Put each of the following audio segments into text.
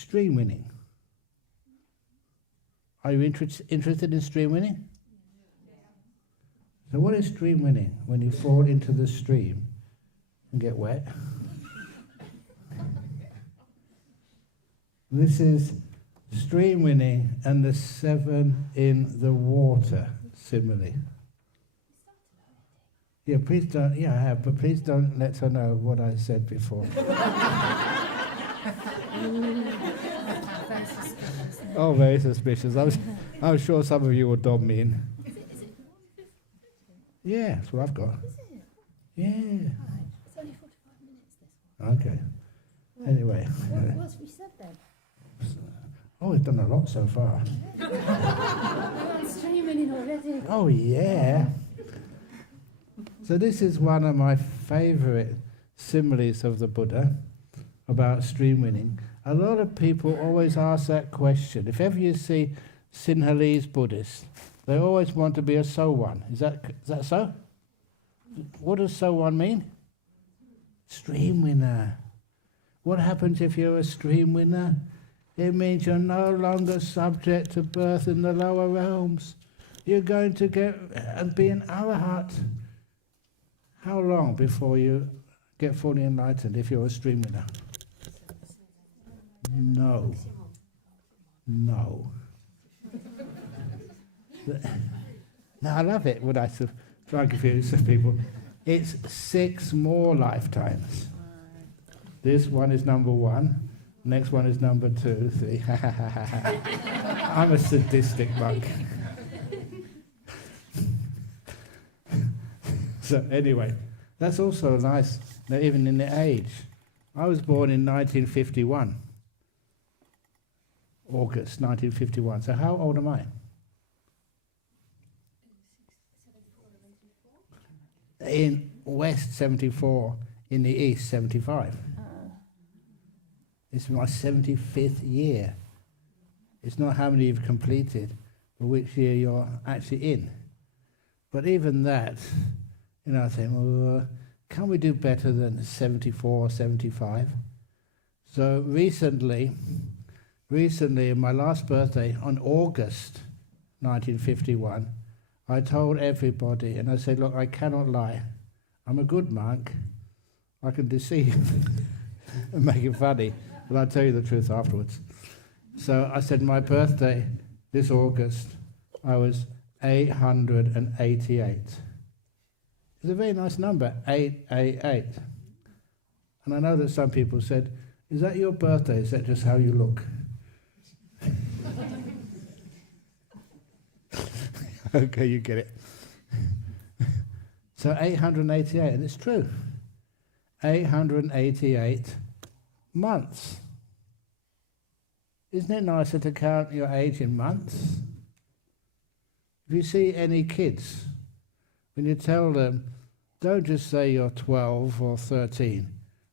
Stream winning. Are you interested in stream winning? So what is stream winning? When you fall into the stream and get wet. This is stream winning and the 7 in the water simile. Yeah, please don't, yeah, I have, but please don't let her know what I said before. Oh, very suspicious. I was sure some of you would dob me in. Yeah, that's what I've got. Is it? Yeah. Right. It's only 45 minutes, this one. Okay. Anyway. What's we said then? Oh, we've done a lot so far. I'm streaming in already. Oh, yeah. So this is one of my favourite similes of the Buddha about stream winning. A lot of people always ask that question. If ever you see Sinhalese Buddhists, they always want to be a so one. Is that so? What does so one mean? Stream winner. What happens if you're a stream winner? It means you're no longer subject to birth in the lower realms. You're going to get and be an arahat. How long before you get fully enlightened if you're a stream winner? No. No. Now I love it when I try and confuse people. It's 6 more lifetimes. This one is number 1. Next one is number 2, 3. I'm a sadistic monk. So anyway, that's also nice, even in the age. I was born in 1951. August 1951. So how old am I? In West 74, in the East 75. It's my 75th year. It's not how many you've completed, but which year you're actually in. But even that, I think, well, can we do better than 74 or 75? So recently, in my last birthday, on August 1951, I told everybody, and I said, look, I cannot lie. I'm a good monk. I can deceive and make it funny, but I'll tell you the truth afterwards. So I said, my birthday, this August, I was 888. It's a very nice number, 888. And I know that some people said, is that your birthday? Is that just how you look? Okay, you get it. So 888, and it's true. 888 months. Isn't it nicer to count your age in months? If you see any kids, when you tell them, don't just say you're 12 or 13,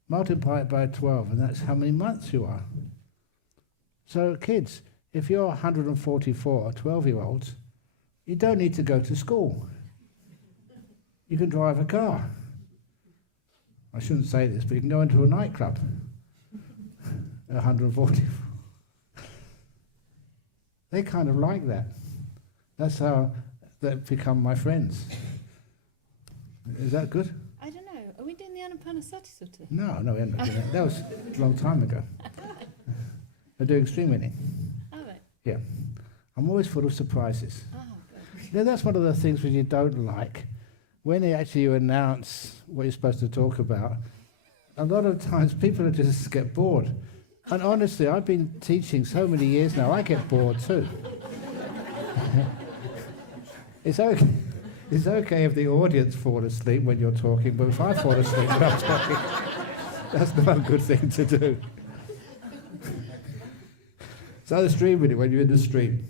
multiply it by 12, and that's how many months you are. So kids, if you're 144 12-year-olds, you don't need to go to school. You can drive a car. I shouldn't say this, but you can go into a nightclub at 144. They kind of like that. That's how they've become my friends. Is that good? I don't know. Are we doing the Anapanasati Sutta? No, we're not doing that. That was a long time ago. We're doing stream winning. Oh, right. Yeah. I'm always full of surprises. Oh, good. Yeah, that's one of the things which you don't like. When you announce what you're supposed to talk about, a lot of times people just get bored. And honestly, I've been teaching so many years now, I get bored too. It's okay if the audience fall asleep when you're talking, but if I fall asleep when I'm talking, that's not a good thing to do. So the stream with it when you're in the stream.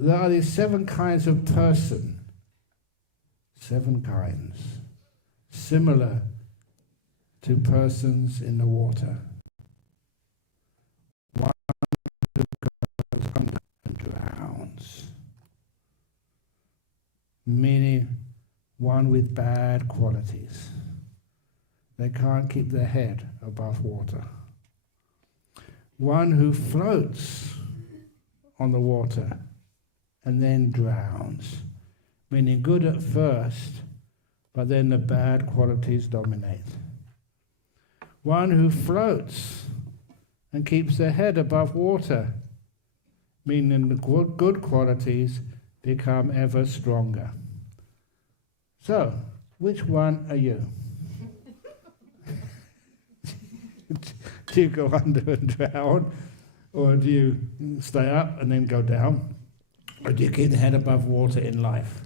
There are these 7 kinds of person. 7 kinds. Similar to persons in the water. One who goes under and drowns. Meaning one with bad qualities. They can't keep their head above water. One who floats on the water and then drowns, meaning good at first, but then the bad qualities dominate. One who floats and keeps their head above water, meaning the good qualities become ever stronger. So, which one are you? Do you go under and drown? Or do you stay up and then go down? Or do you keep the head above water in life?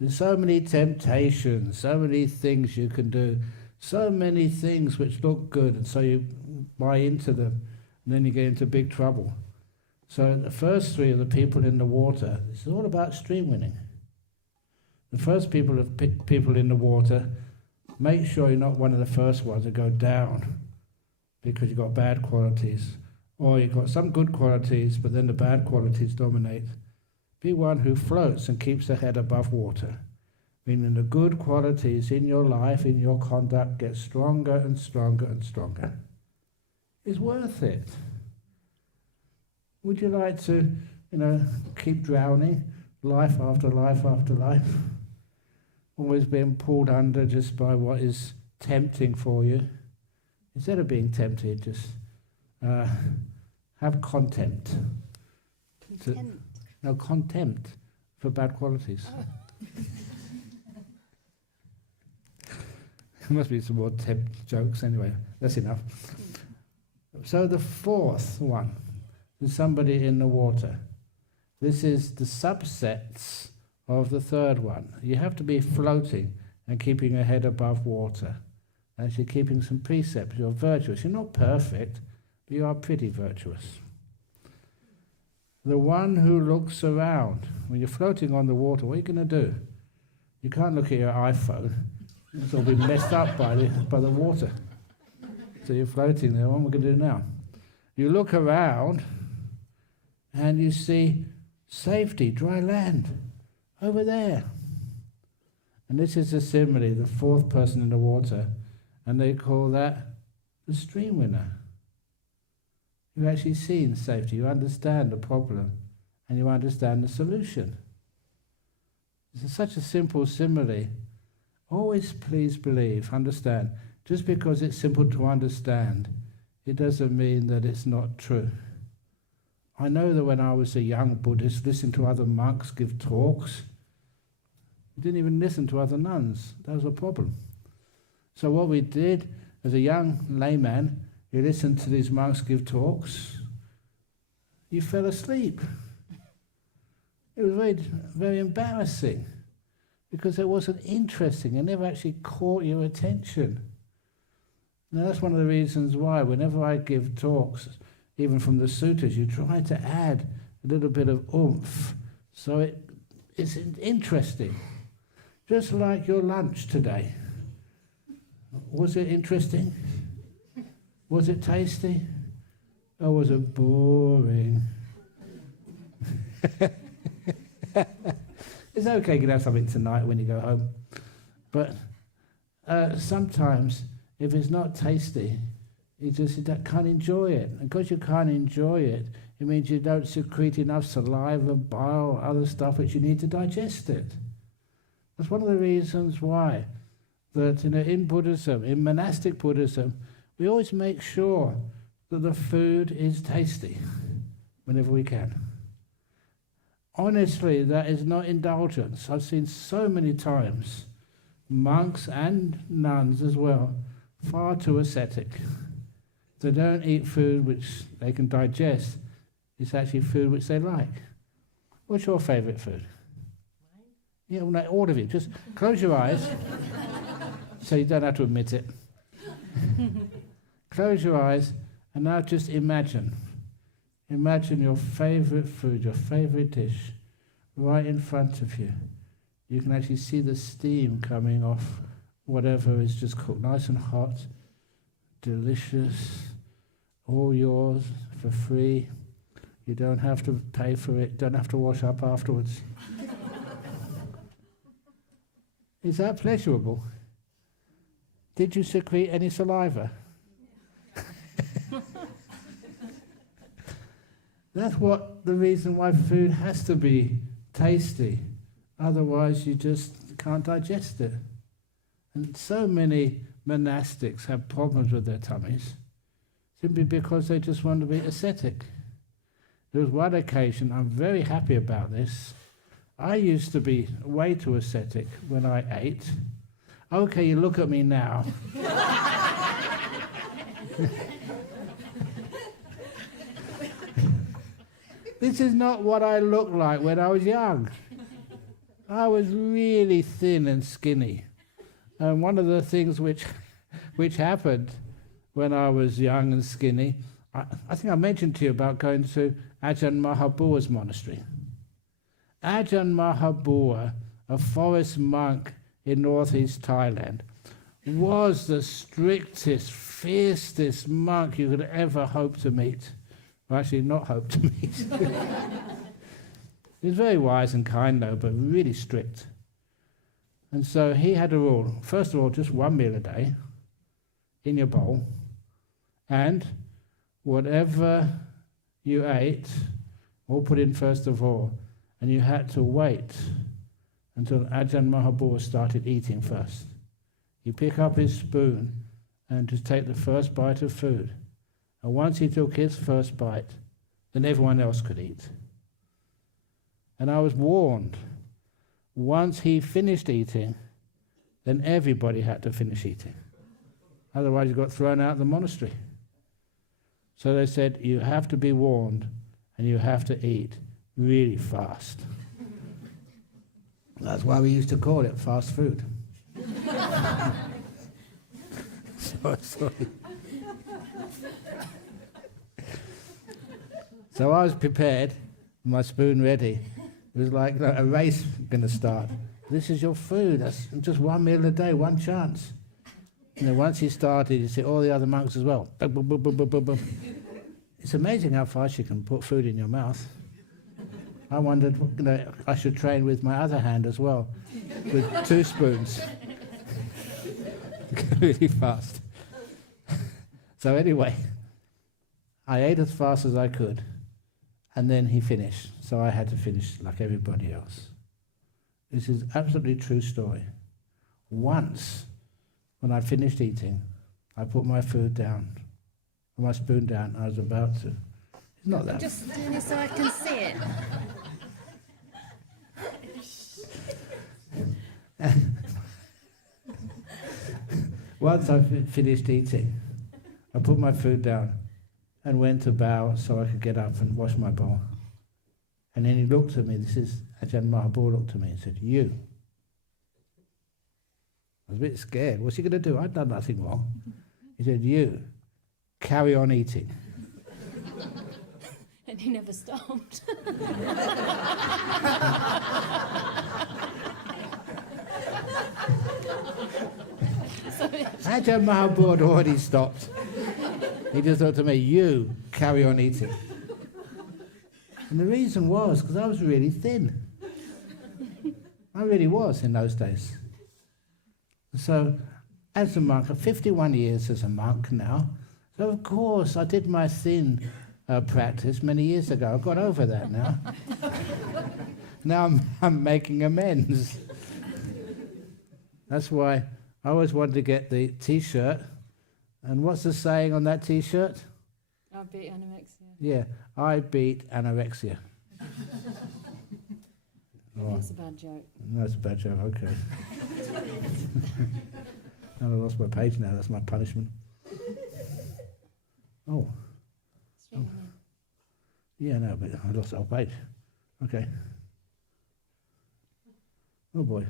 There's so many temptations, so many things you can do, so many things which look good, and so you buy into them, and then you get into big trouble. So the first three are the people in the water. This is all about stream winning. The first people in the water, make sure you're not one of the first ones that go down because you've got bad qualities, or you've got some good qualities, but then the bad qualities dominate. Be one who floats and keeps the head above water, meaning the good qualities in your life, in your conduct, get stronger and stronger and stronger. It's worth it. Would you like to, keep drowning, life after life after life? Always being pulled under just by what is tempting for you? Instead of being tempted, just have contempt. Content. No, contempt for bad qualities. Oh. There must be some more jokes anyway. That's enough. So the fourth one is somebody in the water. This is the subsets of the third one. You have to be floating and keeping your head above water. Actually keeping some precepts. You're virtuous. You're not perfect, but you are pretty virtuous. The one who looks around. When you're floating on the water, what are you going to do? You can't look at your iPhone. It's all been messed up by the water. So you're floating there. What am I going to do now? You look around and you see safety, dry land, over there. And this is a simile, the fourth person in the water, and they call that the stream winner. You've actually seen safety, you understand the problem, and you understand the solution. It's such a simple simile. Always please believe, understand. Just because it's simple to understand, it doesn't mean that it's not true. I know that when I was a young Buddhist, listening to other monks give talks, I didn't even listen to other nuns. That was a problem. So what we did, as a young layman, you listened to these monks give talks, you fell asleep. It was very, very embarrassing because it wasn't interesting. It never actually caught your attention. Now that's one of the reasons why whenever I give talks, even from the suttas, you try to add a little bit of oomph so it's interesting. Just like your lunch today. Was it interesting? Was it tasty? Or was it boring? It's okay, you can have something tonight when you go home. But sometimes, if it's not tasty, you can't enjoy it. And because you can't enjoy it, it means you don't secrete enough saliva, bile, other stuff which you need to digest it. That's one of the reasons why that in Buddhism, in monastic Buddhism, we always make sure that the food is tasty whenever we can. Honestly, that is not indulgence. I've seen so many times monks and nuns as well, far too ascetic. They don't eat food which they can digest. It's actually food which they like. What's your favourite food? Yeah, well, no, all of you. Just close your eyes, so you don't have to admit it. Close your eyes, and now just imagine. Imagine your favourite food, your favourite dish, right in front of you. You can actually see the steam coming off whatever is just cooked, nice and hot, delicious, all yours for free. You don't have to pay for it, don't have to wash up afterwards. Is that pleasurable? Did you secrete any saliva? That's the reason why food has to be tasty. Otherwise you just can't digest it. And so many monastics have problems with their tummies simply because they just want to be ascetic. There was one occasion, I'm very happy about this. I used to be way too ascetic when I ate. Okay, you look at me now. This is not what I looked like when I was young. I was really thin and skinny. And one of the things which happened when I was young and skinny, I think I mentioned to you about going to Ajahn Mahabhua's monastery. Ajahn Mahabhua, a forest monk in northeast Thailand, was the strictest, fiercest monk you could ever hope to meet. Well, actually, not hope to meet. He was very wise and kind, though, but really strict. And so he had a rule. First of all, just one meal a day in your bowl, and whatever you ate, all put in first of all, and you had to wait until Ajahn Mahabhua started eating first. You pick up his spoon and just take the first bite of food. And once he took his first bite, then everyone else could eat. And I was warned, once he finished eating, then everybody had to finish eating. Otherwise you got thrown out of the monastery. So they said, you have to be warned and you have to eat really fast. That's why we used to call it fast food. Sorry. So I was prepared, my spoon ready. It was like a race going to start. This is your food. That's just one meal a day, one chance. And then once he started, you see all the other monks as well. Boom, boom, boom, boom, boom, boom. It's amazing how fast you can put food in your mouth. I wondered, I should train with my other hand as well, with 2 spoons. Really fast. So anyway, I ate as fast as I could, and then he finished. So I had to finish like everybody else. This is absolutely true story. Once, when I finished eating, I put my food down, my spoon down. I was about to. It's not that. Just doing it so I can see it. Once I finished eating, I put my food down and went to bow so I could get up and wash my bowl. And then he looked at me, this is Ajahn Mahabhua looked at me and said, you. I was a bit scared. What's he going to do? I'd done nothing wrong. He said, you, carry on eating. And he never stopped. Ajahn Mahabhua had already stopped. He just thought to me, you, carry on eating. And the reason was because I was really thin. I really was in those days. So, as a monk, 51 years as a monk now, so of course I did my thin practice many years ago. I got over that now. Now I'm making amends. That's why I always wanted to get the T-shirt. And what's the saying on that T-shirt? I beat anorexia. Yeah, I beat anorexia. That's a bad joke. No, it's a bad joke, okay. I lost my page now, that's my punishment. Oh. Yeah, no, but I lost the whole page. Okay. Oh boy.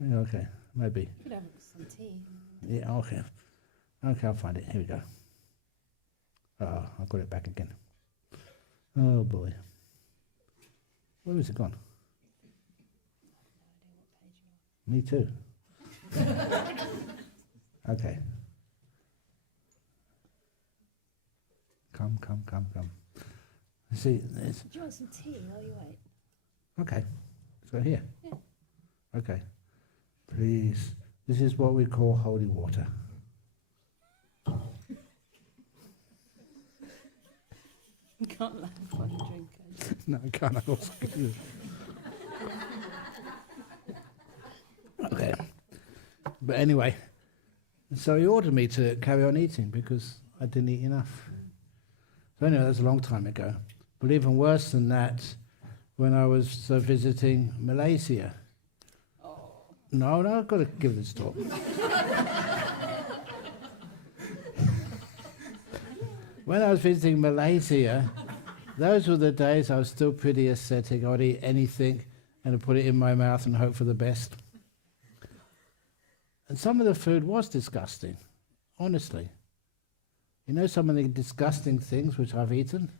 Yeah, okay, maybe. Could have some tea. Yeah, okay. Okay, I'll find it. Here we go. Oh, I've got it back again. Oh boy. Where is it gone? Me too. Okay. Come. See, Do you want some tea while you wait? okay. So here. Yeah. Okay. Please This is what we call holy water. You can't laugh while you drink it. No, I can't. Okay. But anyway, so he ordered me to carry on eating because I didn't eat enough. So anyway, that's a long time ago. But even worse than that, when I was visiting Malaysia. Oh. No, I've got to give this talk. When I was visiting Malaysia, those were the days I was still pretty ascetic. I'd eat anything and I'd put it in my mouth and hope for the best. And some of the food was disgusting, honestly. You know some of the disgusting things which I've eaten?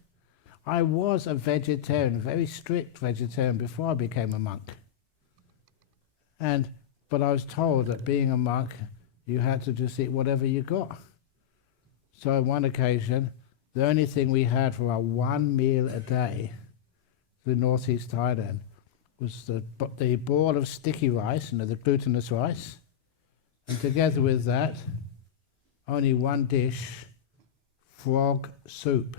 I was a vegetarian, a very strict vegetarian before I became a monk. But I was told that being a monk, you had to just eat whatever you got. So on one occasion, the only thing we had for our one meal a day in northeast Thailand was the ball of sticky rice, the glutinous rice, and together with that, only one dish, frog soup.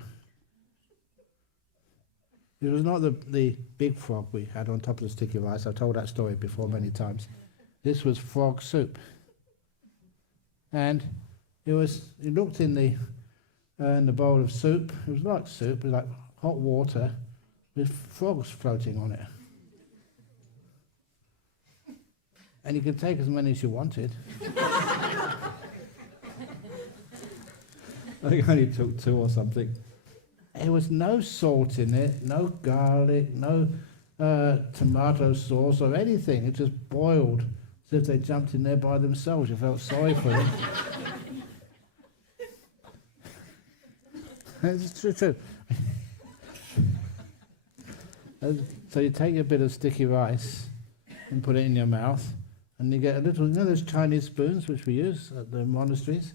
It was not the big frog we had on top of the sticky rice. I've told that story before many times. This was frog soup. And you looked in the bowl of soup. It was like soup, it was like hot water with frogs floating on it. And you could take as many as you wanted. I only took 2 or something. There was no salt in it, no garlic, no tomato sauce or anything. It just boiled as if they jumped in there by themselves. You felt sorry for them. It's true. So you take a bit of sticky rice and put it in your mouth, and you get a little, those Chinese spoons which we use at the monasteries?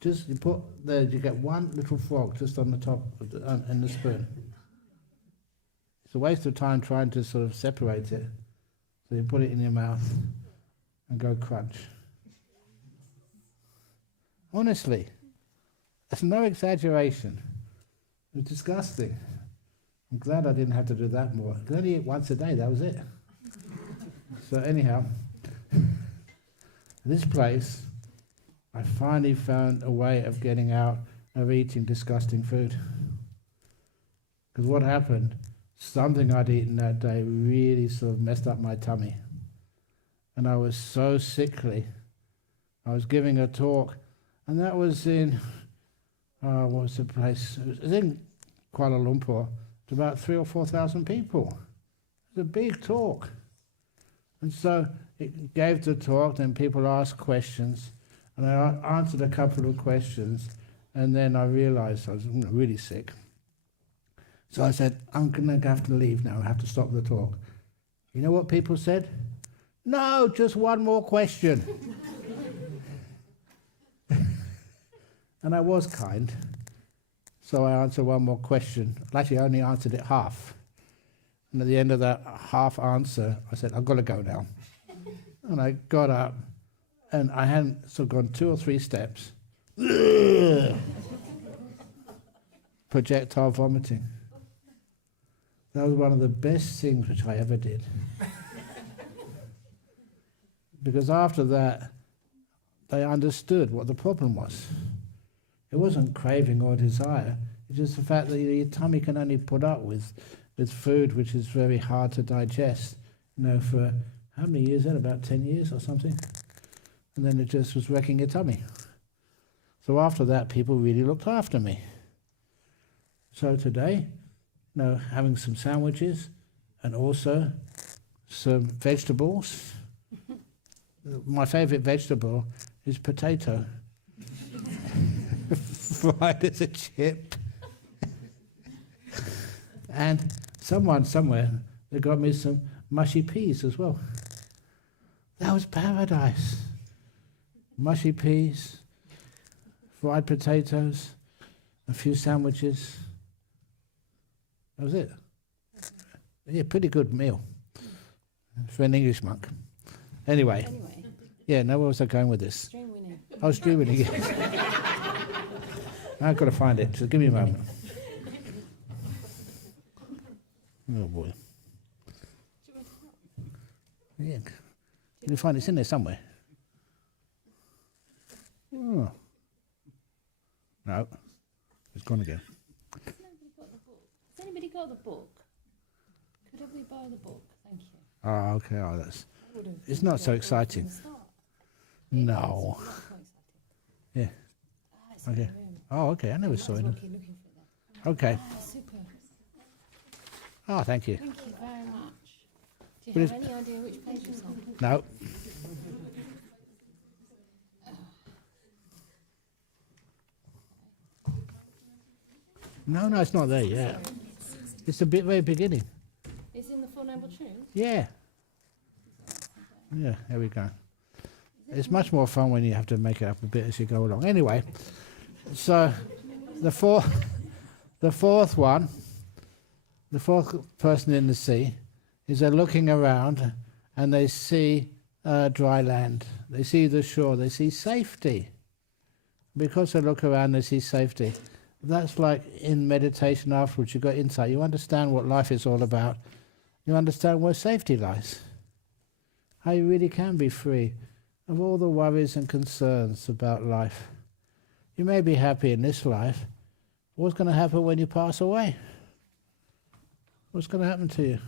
Just you put there, you get one little frog just on the top of in the spoon. It's a waste of time trying to sort of separate it. So you put it in your mouth and go crunch. Honestly, that's no exaggeration. It was disgusting. I'm glad I didn't have to do that more. I could only eat once a day, that was it. So anyhow, this place, I finally found a way of getting out of eating disgusting food. Because what happened, something I'd eaten that day really sort of messed up my tummy. And I was so sickly. I was giving a talk, and that was in, what was the place? It was in Kuala Lumpur, to about 3,000 or 4,000 people. It was a big talk. And so it gave the talk, then people asked questions, and I answered a couple of questions, and then I realized I was really sick. So I said, I'm going to have to leave now, I have to stop the talk. You know what people said? No, just one more question. And I was kind, so I answered one more question. Actually, I only answered it half. And at the end of that half answer, I said, I've got to go now. And I got up, and I hadn't sort of gone 2 or 3 steps. Projectile vomiting. That was one of the best things which I ever did. Because after that, they understood what the problem was. It wasn't craving or desire. It's just the fact that your tummy can only put up with food which is very hard to digest. For how many years then? About 10 years or something. And then it just was wrecking your tummy. So after that, people really looked after me. So today, having some sandwiches and also some vegetables. My favorite vegetable is potato. Fried as a chip. And someone somewhere, they got me some mushy peas as well. That was paradise. Mushy peas, fried potatoes, a few sandwiches. That was it. Yeah, pretty good meal for an English monk. Anyway, Yeah, no, where was I going with this? Stream winning. Oh, stream winning, yes. I've got to find it, so give me a moment. Oh boy. Yeah. Can you find it? It's in there somewhere. Oh. No. It's gone again. Has anybody got the book? Could everybody buy the book? Thank you. Oh, okay. Oh, that's. I would have It's not so enjoyed it from exciting. the start. No. It's not quite exciting. Yeah. It's in Okay. the room. Oh, okay. I never You saw might it. as well keep looking for it Okay. then. Super. Oh, thank you. Thank you very much. Do But you it's- have any idea which page it's on? No. No, it's not there yet. It's the very beginning. It's in the Four Noble Truths? Yeah. Yeah, there we go. It's much more fun when you have to make it up a bit as you go along. Anyway, so the fourth one, the fourth person in the sea, is they're looking around and they see dry land. They see the shore. They see safety. Because they look around, they see safety. That's like in meditation afterwards, you got insight. You understand what life is all about. You understand where safety lies. How you really can be free of all the worries and concerns about life. You may be happy in this life. What's going to happen when you pass away? What's going to happen to you?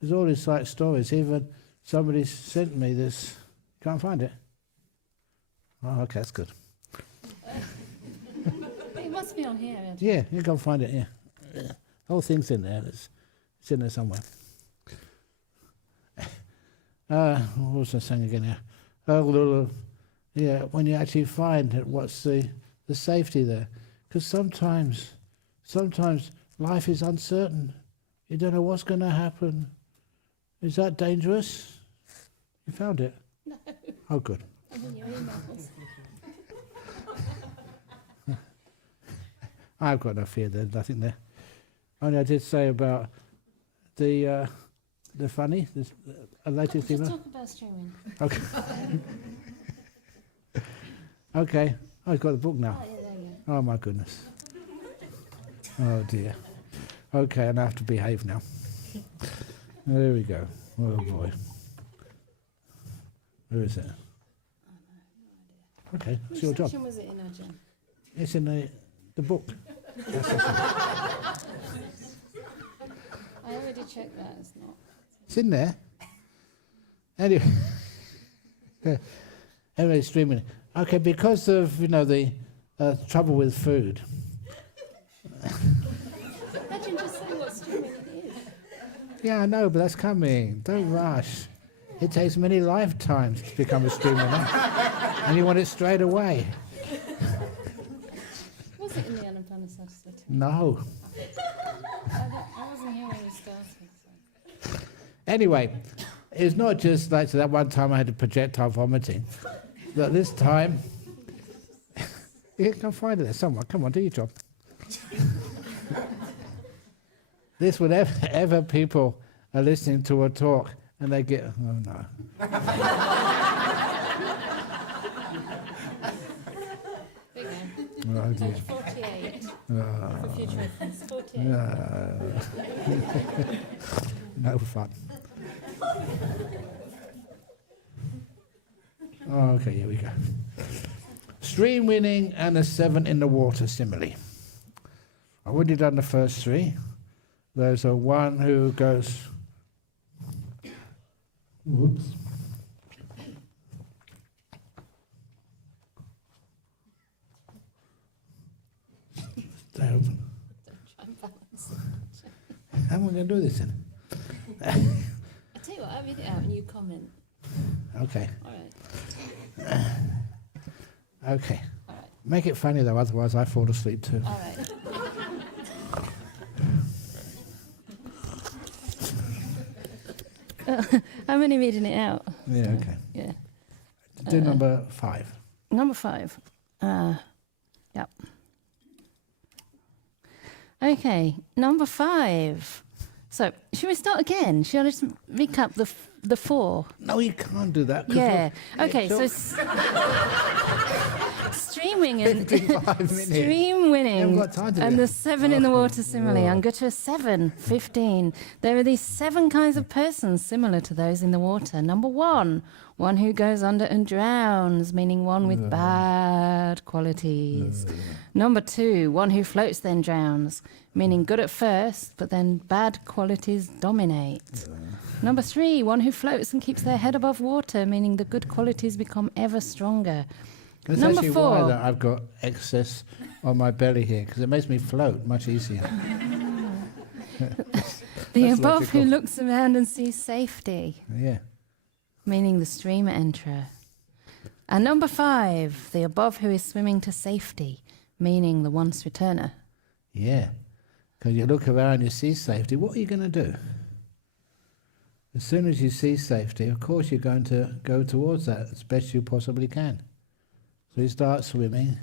There's all these like stories. Even somebody sent me this. Can't find it. Oh, okay, that's good. It must be on here. Ed. Yeah, you can find it. Yeah, the whole thing's in there. It's in there somewhere. What was I saying again here? Yeah, when you actually find it, what's the safety there? Because sometimes life is uncertain. You don't know what's going to happen. Is that dangerous? You found it? No. Oh, good. I'm in your emails. I've got no fear. There's nothing there. Only I did say about the funny, a latest Just email. talk about streaming. Okay. Okay. I've got the book now. Oh, yeah, there you go. Oh my goodness. Oh dear. Okay, and I have to behave now. There we go. Oh boy. Where is it? Okay, it's Which your job. section was it in, Ajahn? It's in the book. I already checked that. It's not. It's in there. Anyway, anyway, streaming. Okay, because of the trouble with food. Ajahn, just say what streaming it is. Yeah, I know, but that's coming. Don't rush. It takes many lifetimes to become a streamer, and you want it straight away. Was it in the Anapanasati? No. I wasn't here when you started. So. Anyway, it's not just like that one time I had a projectile vomiting, but this time, you can find it there somewhere. Come on, do your job. This, whenever people are listening to a talk and they get, oh no. Big man. Oh, dear. Page 48. For future reference. 48. No fun. Okay, here we go. Stream winning and a 7 in the water simile. I've already done the first 3. There's a one who goes, whoops. Stay open. Don't try and balance it. How am I going to do this then? I tell you what, I'll read it out and you comment. Okay, All right. okay. All right. Make it funny though, otherwise I fall asleep too. All right. I'm only reading it out. Yeah, so, okay. Yeah. Do number 5. Number 5. Yep. Okay, number 5. So, should we start again? Shall I just recap the four. No, you can't do that. 'cause Yeah. you're- Okay. So streaming and 55 minutes. stream You winning haven't got time to do and that. the 7 in the water simile. Oh. I'm going to 7, 15. There are these 7 kinds of persons similar to those in the water. Number 1, one who goes under and drowns, meaning one with bad qualities. Number 2, one who floats then drowns, meaning good at first, but then bad qualities dominate. Number 3, one who floats and keeps their head above water, meaning the good qualities become ever stronger. That's Number actually 4. why that I've got excess on my belly here, because it makes me float much easier. The That's above logical. who looks around and sees safety, Yeah. meaning the stream enterer. And number 5, the above who is swimming to safety, meaning the once returner. Yeah. Because you look around, you see safety. What are you going to do? As soon as you see safety, of course you're going to go towards that as best you possibly can. So you start swimming,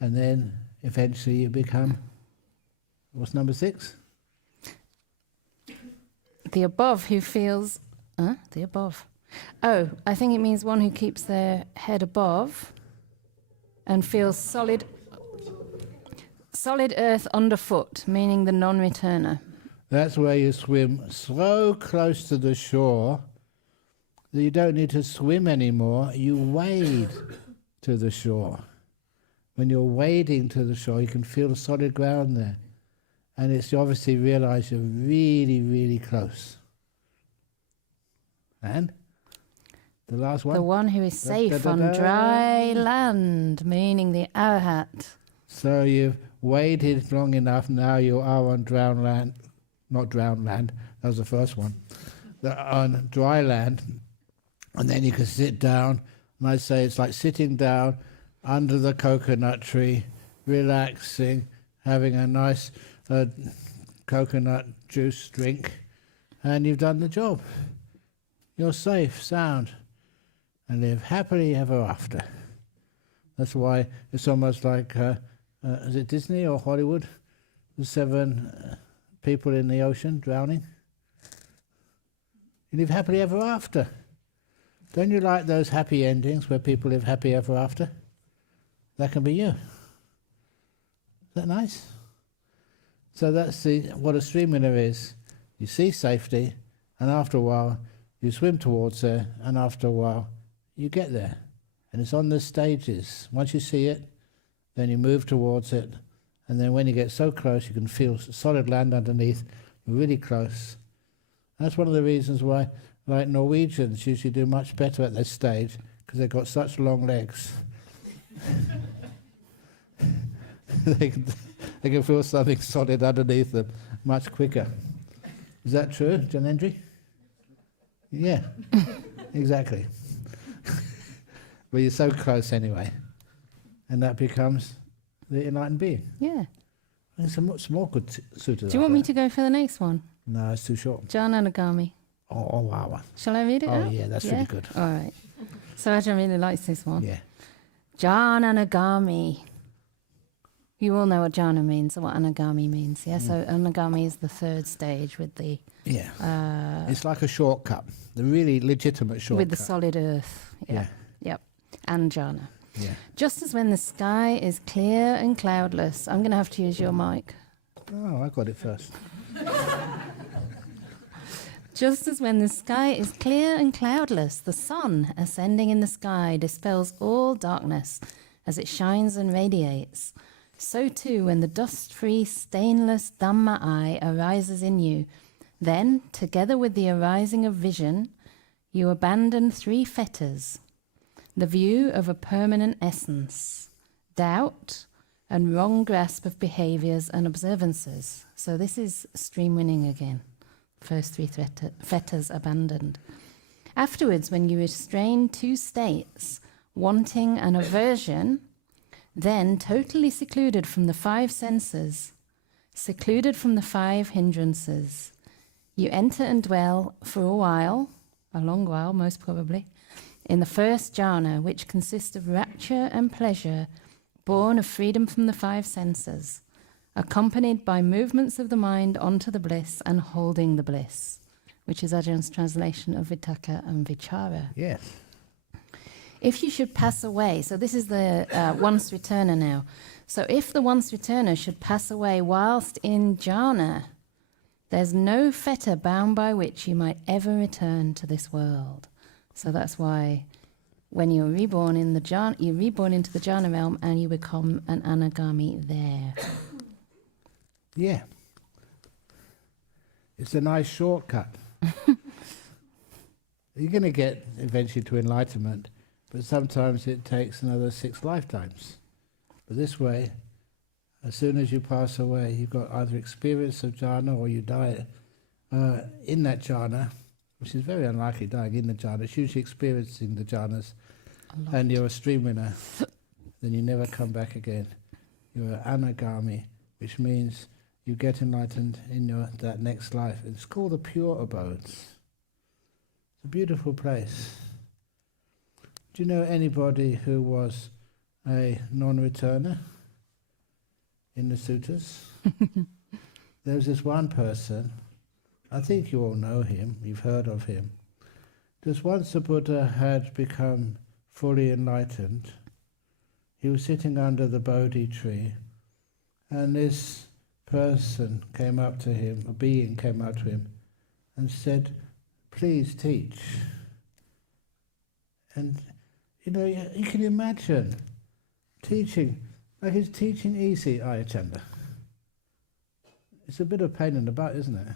and then eventually you become, what's number 6? The above who feels, the above. Oh, I think it means one who keeps their head above and feels solid earth underfoot, meaning the non-returner. That's where you swim so close to the shore that you don't need to swim anymore. You wade to the shore. When you're wading to the shore, you can feel the solid ground there. And it's you obviously realize you're really, really close. And the last one? The one who is safe on dry land, meaning the arhat. So you've waded long enough, now you are on drowned land. Not drowned land, that was the first one. On dry land, and then you can sit down, and I say it's like sitting down under the coconut tree, relaxing, having a nice coconut juice drink, and you've done the job. You're safe, sound, and live happily ever after. That's why it's almost like, is it Disney or Hollywood? The 7 people in the ocean drowning. You live happily ever after. Don't you like those happy endings where people live happy ever after? That can be you. Is that nice? So that's what a stream winner is. You see safety, and after a while you swim towards it, and after a while you get there. And it's on the stages. Once you see it, then you move towards it, and then when you get so close you can feel solid land underneath. You're really close. That's one of the reasons why, like, Norwegians usually do much better at this stage, because they've got such long legs. they can feel something solid underneath them much quicker. Is that true, Janendri? Yeah, exactly. But you're so close anyway, and that becomes the enlightened being. Yeah. There's some more good suttas. Do you want me to go for the next one? No, it's too short. Jhanagami. Oh, wow. Shall I read it out? Oh, yeah, that's really good. All right. So Ajahn really likes this one. Yeah. Jhanagami. You all know what jhana means or what anagami means, yeah? So anagami is the 3rd stage with the... Yeah. It's like a shortcut, the really legitimate shortcut. With the solid earth. Yeah. Yep. And jhana. Yeah. Just as when the sky is clear and cloudless... I'm going to have to use your mic. Oh, I got it first. Just as when the sky is clear and cloudless, the sun ascending in the sky dispels all darkness as it shines and radiates. So too, when the dust-free, stainless Dhamma eye arises in you, then, together with the arising of vision, you abandon 3 fetters: the view of a permanent essence, doubt, and wrong grasp of behaviors and observances. So this is stream winning again. First 3 fetters abandoned. Afterwards, when you restrain 2 states, wanting and aversion, then totally secluded from the 5 senses, secluded from the 5 hindrances, you enter and dwell for a while, a long while most probably, in the first jhana, which consists of rapture and pleasure, born of freedom from the 5 senses, accompanied by movements of the mind onto the bliss and holding the bliss. which is Ajahn's translation of Vitakka and Vichara. Yes. If you should pass away, so this is the once returner now. So if the once returner should pass away whilst in jhana, there's no fetter bound by which you might ever return to this world. So that's why when you're reborn in the jhana, you're reborn into the jhana realm and you become an anagami there. Yeah. It's a nice shortcut. You're going to get eventually to enlightenment, but sometimes it takes another 6 lifetimes. But this way, as soon as you pass away, you've got either experience of jhana or you die in that jhana, which is very unlikely dying in the jhana. It's usually experiencing the jhanas, and you're a stream winner. Then you never come back again. You're an anagami, which means you get enlightened in that next life. It's called the pure abodes. It's a beautiful place. Do you know anybody who was a non-returner in the suttas? There was this one person, I think you all know him, you've heard of him. Just once the Buddha had become fully enlightened, he was sitting under the Bodhi tree, and this person came up to him, a being came up to him, and said, "Please teach." And you know, you can imagine teaching, like he's teaching easy Ajahn Canda. It's a bit of pain in the butt, isn't it?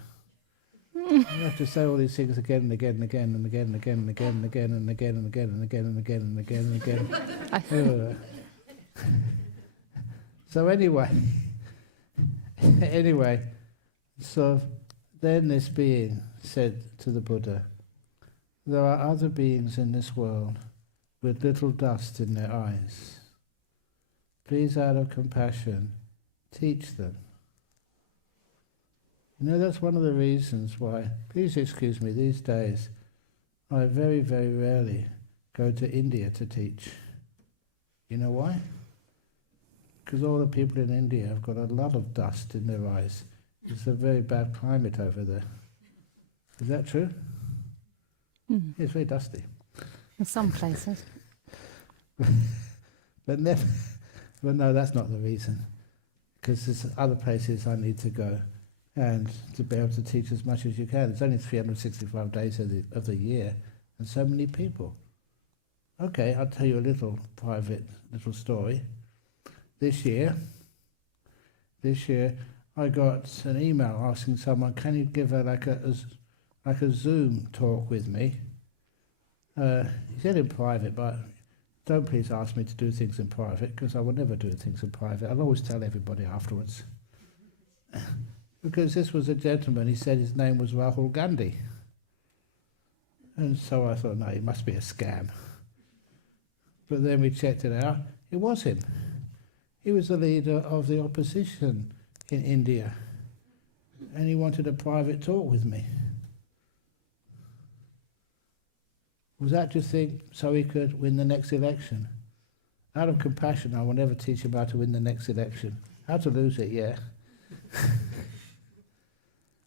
You have to say all these things again and again and again and again and again and again and again and again and again and again and again and again and again. So anyway, so then this being said to the Buddha, "There are other beings in this world with little dust in their eyes. Please, out of compassion, teach them." You know, that's one of the reasons why, please excuse me, these days I very, very rarely go to India to teach. You know why? Because all the people in India have got a lot of dust in their eyes. It's a very bad climate over there. Is that true? Mm. It's very dusty. In some places. But no, that's not the reason. Because there's other places I need to go, and to be able to teach as much as you can. It's only 365 days of the year, and so many people. Okay, I'll tell you a little private little story. This year, I got an email asking someone, "Can you give like a Zoom talk with me?" He said in private, but don't please ask me to do things in private, because I will never do things in private. I'll always tell everybody afterwards. Because this was a gentleman, he said his name was Rahul Gandhi. And so I thought, no, it must be a scam. But then we checked it out, it was him. He was the leader of the opposition in India, and he wanted a private talk with me. Was that to think so he could win the next election? Out of compassion, I will never teach him how to win the next election. How to lose it, yeah.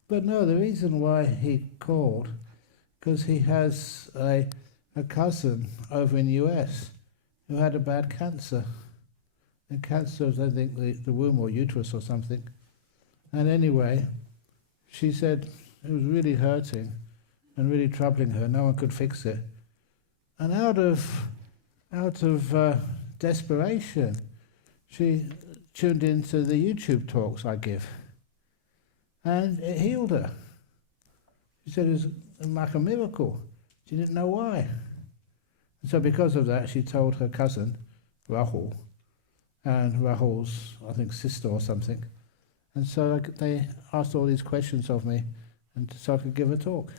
But no, the reason why he called, because he has a cousin over in the US who had a bad cancer. And cancer was, I think, the womb or uterus or something. And anyway, she said it was really hurting and really troubling her. No one could fix it. And out of desperation, she tuned into the YouTube talks I give. And it healed her. She said it was like a miracle. She didn't know why. And so because of that, she told her cousin, Rahul, and Rahul's, I think, sister or something. And so they asked all these questions of me, and so I could give a talk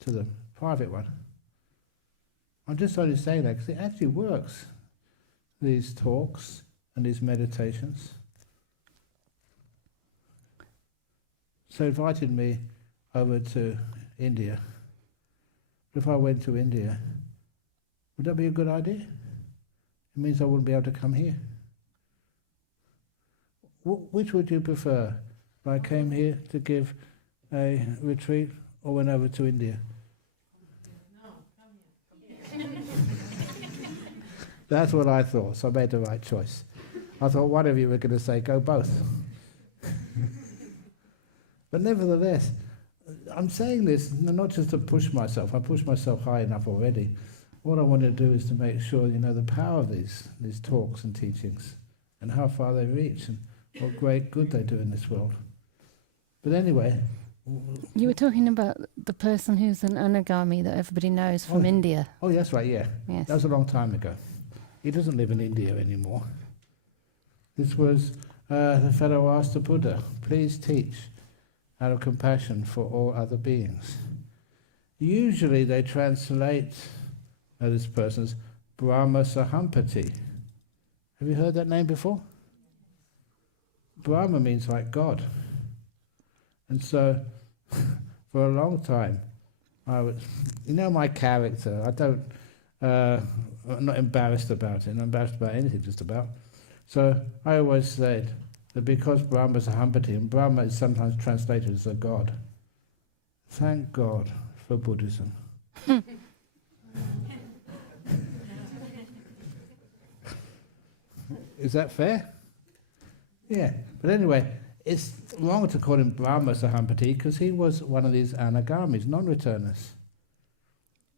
to them, private one. I'm just only saying that because it actually works, these talks and these meditations. So invited me over to India. If I went to India, would that be a good idea? It means I wouldn't be able to come here. Which would you prefer? If I came here to give a retreat, or went over to India? That's what I thought, so I made the right choice. I thought one of you were going to say, go both. But nevertheless, I'm saying this not just to push myself. I push myself high enough already. What I want to do is to make sure you know the power of these talks and teachings and how far they reach and what great good they do in this world. But anyway... You were talking about the person who's an jhanagami that everybody knows from India. Oh, that's right, yeah. Yes. That was a long time ago. He doesn't live in India anymore. This was the fellow who asked the Buddha, please teach out of compassion for all other beings. Usually they translate this person's Brahma Sahampati. Have you heard that name before? Brahma means like God. And so, for a long time, I was, you know my character, I'm not embarrassed about it, I'm embarrassed about anything just about. So I always said that because Brahma is a Sahampati, and Brahma is sometimes translated as a god, thank God for Buddhism. Is that fair? Yeah, but anyway, it's wrong to call him Brahma Sahampati because he was one of these anagamis, non-returners.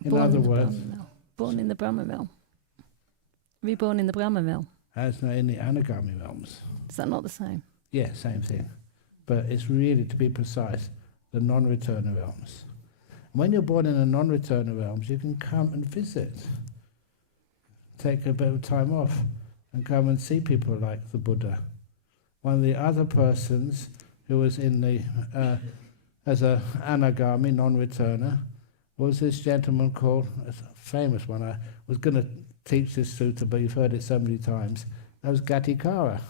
In other words... Born in the Brahma realm. Reborn in the Brahma realm. As in the anagami realms. Is that not the same? Yeah, same thing. But it's really, to be precise, the non-returner realms. And when you're born in the non-returner realms, you can come and visit. Take a bit of time off and come and see people like the Buddha. One of the other persons who was in the as a anagami, non-returner, was this gentleman called, a famous one, I was going to teach this sutta, but you've heard it so many times, that was Gatikara.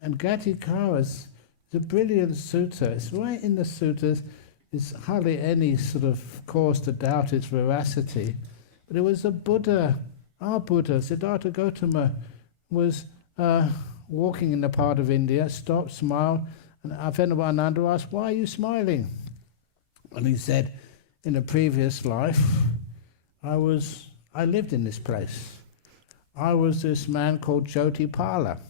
And Gatikara is a brilliant sutta. It's right in the suttas. There's hardly any sort of cause to doubt its veracity. But it was a Buddha, our Buddha, Siddhartha Gautama, was walking in the part of India, stopped, smiled, and Avendavananda asked, why are you smiling? And he said, in a previous life, I lived in this place. I was this man called Jyotipala.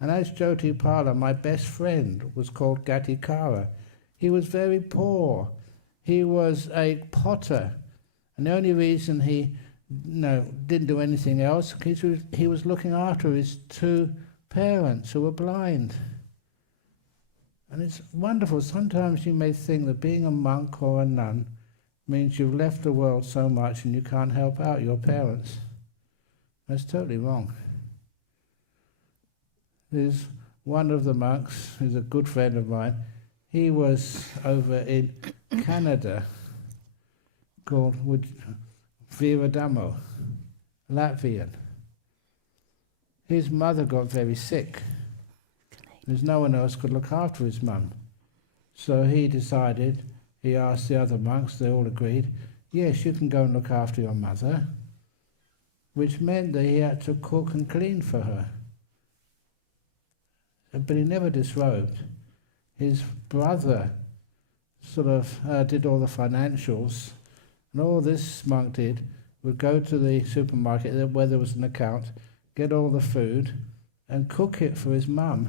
And as Jyotipala, my best friend was called Gatikara. He was very poor. He was a potter. And the only reason he didn't do anything else, because he was looking after his two parents who were blind. And it's wonderful. Sometimes you may think that being a monk or a nun means you've left the world so much and you can't help out your parents. That's totally wrong. There's one of the monks, who's a good friend of mine, he was over in Canada, called Viradamo, Latvian. His mother got very sick. There's no one else could look after his mum. So he decided, he asked the other monks, they all agreed, yes, you can go and look after your mother, which meant that he had to cook and clean for her. But he never disrobed. His brother sort of did all the financials, and all this monk did would go to the supermarket where there was an account, get all the food, and cook it for his mum,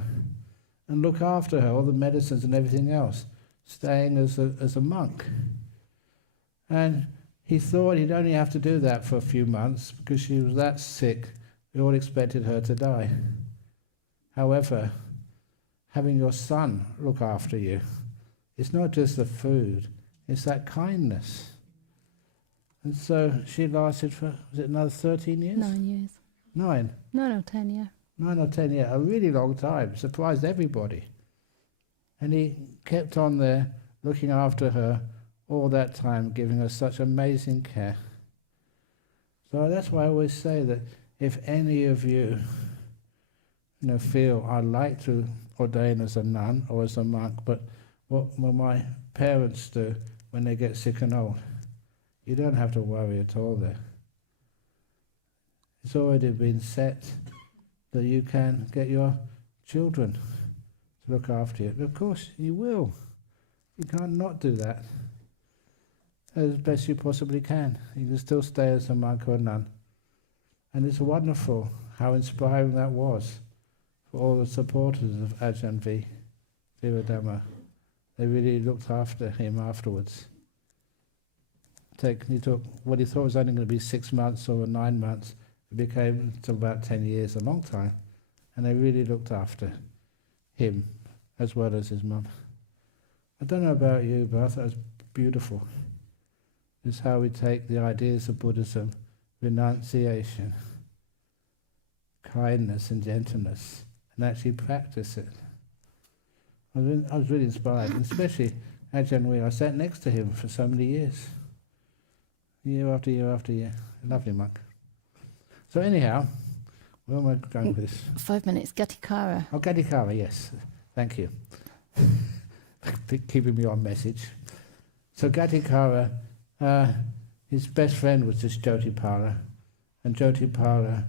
and look after her, all the medicines and everything else, staying as a monk. And he thought he'd only have to do that for a few months because she was that sick, we all expected her to die. However, having your son look after you, it's not just the food, it's that kindness. And so she lasted for, was it another 13 years? 9 years. 9? No, 10, yeah. 9 or 10 years, a really long time, surprised everybody. And he kept on there, looking after her all that time, giving her such amazing care. So that's why I always say that if any of you, feel I'd like to ordain as a nun or as a monk, but what will my parents do when they get sick and old? You don't have to worry at all there. It's already been set that you can get your children to look after you. Of course, you will. You can't not do that as best you possibly can. You can still stay as a monk or a nun. And it's wonderful how inspiring that was for all the supporters of Ajahn Viradhamma. They really looked after him afterwards. He took what he thought was only going to be 6 months or 9 months. It became till about 10 years, a long time. And they really looked after him as well as his mum. I don't know about you, but I thought it was beautiful. It's how we take the ideas of Buddhism, renunciation, kindness and gentleness, and actually practice it. I was really inspired, and especially Ajahn Weir. I sat next to him for so many years. Year after year after year. A lovely monk. So anyhow, where am I going with this? 5 minutes, Gatikara. Oh, Gadikara, yes. Thank you. Keeping me on message. So Gadikara, his best friend was this Jyotipala, and Jyotipala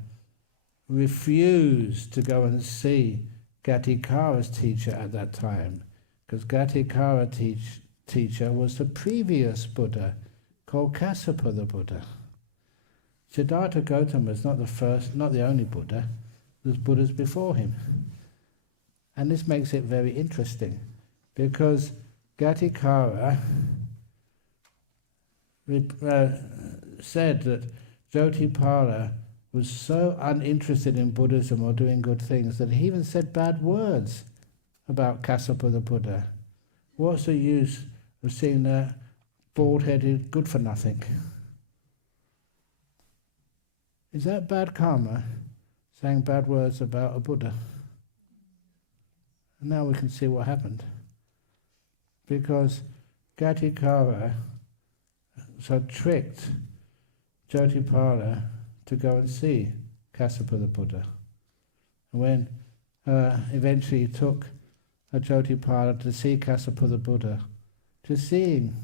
refused to go and see Gatikara's teacher at that time, because Gatikara's teacher was the previous Buddha, called Kassapa the Buddha. Siddhartha Gautama is not the first, not the only Buddha. There's Buddhas before him. And this makes it very interesting, because Gatikara said that Jyotipala was so uninterested in Buddhism or doing good things that he even said bad words about Kassapa the Buddha. What's the use of seeing that bald-headed, good-for-nothing? Is that bad karma, saying bad words about a Buddha? And now we can see what happened. Because Gatikara so tricked Jyotipala to go and see Kassapa the Buddha. And when eventually he took Jyotipala to see Kassapa the Buddha, to seeing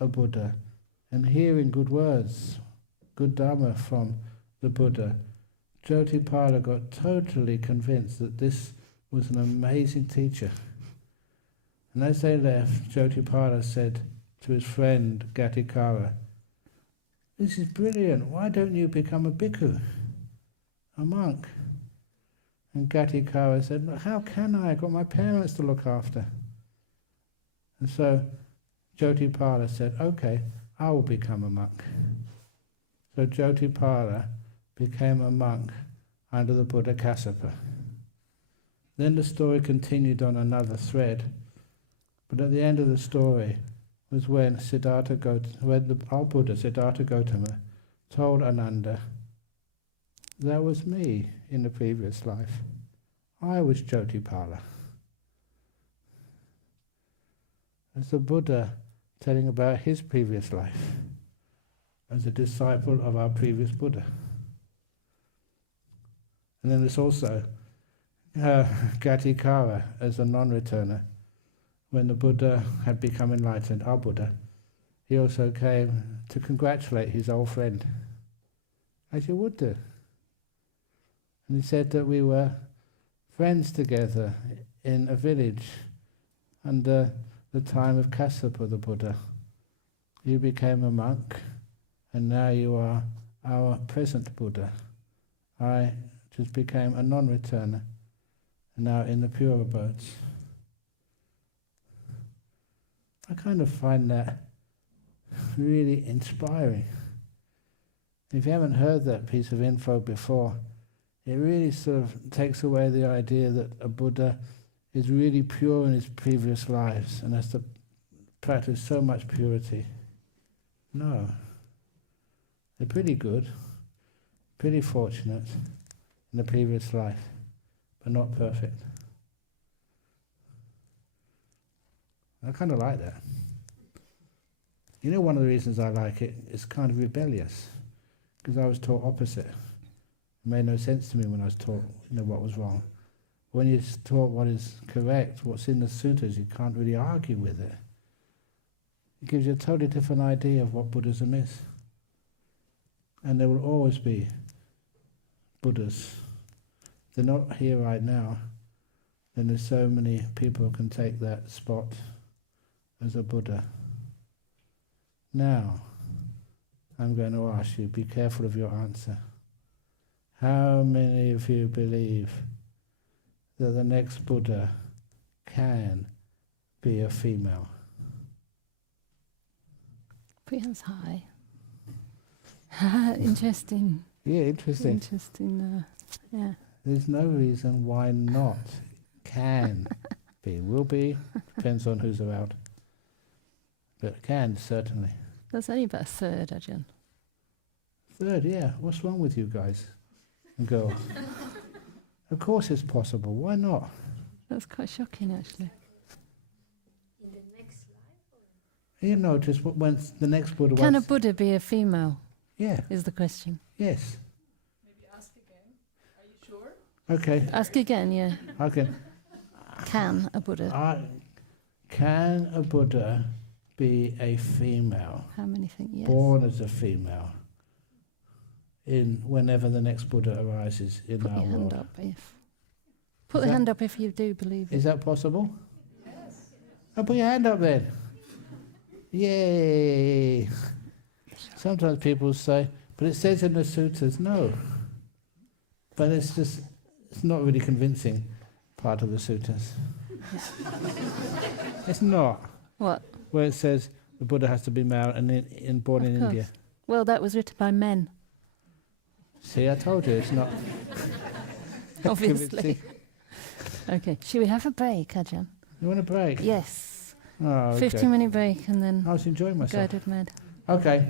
a Buddha and hearing good words, good Dhamma from the Buddha, Jyotipala got totally convinced that this was an amazing teacher. And as they left, Jyotipala said to his friend Gatikara, "This is brilliant, why don't you become a bhikkhu, a monk?" And Gatikara said, "How can I? I've got my parents to look after." And so Jyotipala said, "Okay, I will become a monk." So Jyotipala became a monk under the Buddha Kassapa. Then the story continued on another thread, but at the end of the story was when our Buddha, Siddhartha Gautama, told Ananda, "That was me in the previous life. I was Jyotipala." That's the Buddha telling about his previous life as a disciple of our previous Buddha. And then there's also Gatikara as a non-returner. When the Buddha had become enlightened, our Buddha, he also came to congratulate his old friend, as you would do. And he said that we were friends together in a village under the time of Kassapa the Buddha. You became a monk, and now you are our present Buddha. I just became a non-returner, and now in the pure abodes. I kind of find that really inspiring. If you haven't heard that piece of info before, it really sort of takes away the idea that a Buddha is really pure in his previous lives and has to practice so much purity. No. They're pretty good, pretty fortunate in the previous life, but not perfect. I kind of like that. You know, one of the reasons I like it is kind of rebellious, because I was taught opposite. It made no sense to me when I was taught, what was wrong. When you're taught what is correct, what's in the suttas, you can't really argue with it. It gives you a totally different idea of what Buddhism is. And there will always be Buddhas. They're not here right now, then there's so many people who can take that spot as a Buddha. Now, I'm going to ask you, be careful of your answer. How many of you believe that the next Buddha can be a female? Put your hands high. Interesting. Yeah, interesting. Interesting. Yeah. There's no reason why not. Can be. Will be. Depends on who's around. But can, certainly. That's only about a third, Ajahn. Third, yeah. What's wrong with you guys and girls? Of course it's possible. Why not? That's quite shocking, actually. In the next life? Or? You notice when the next Buddha Can a wants... Buddha be a female, Yeah, is the question. yes. Maybe ask again. Are you sure? Okay, Ask again, yeah. okay. Can a Buddha? Can a Buddha be a female, How many think yes? born as a female, in whenever the next Buddha arises in Put our your hand world? up if... Put Is the that- hand up if you do believe it. Is that possible? Yes. Oh, put your hand up then. Yay! Sometimes people say, but it says in the suttas, no. But it's not really convincing part of the suttas. It's not. What? Where it says the Buddha has to be male and born Of in course. India. Well, that was written by men, See, I told you it's not. obviously. convincing. Okay, should we have a break, Ajahn? You want a break? Yes. Oh, okay. 15-minute break and then I was enjoying myself. guided med. Okay,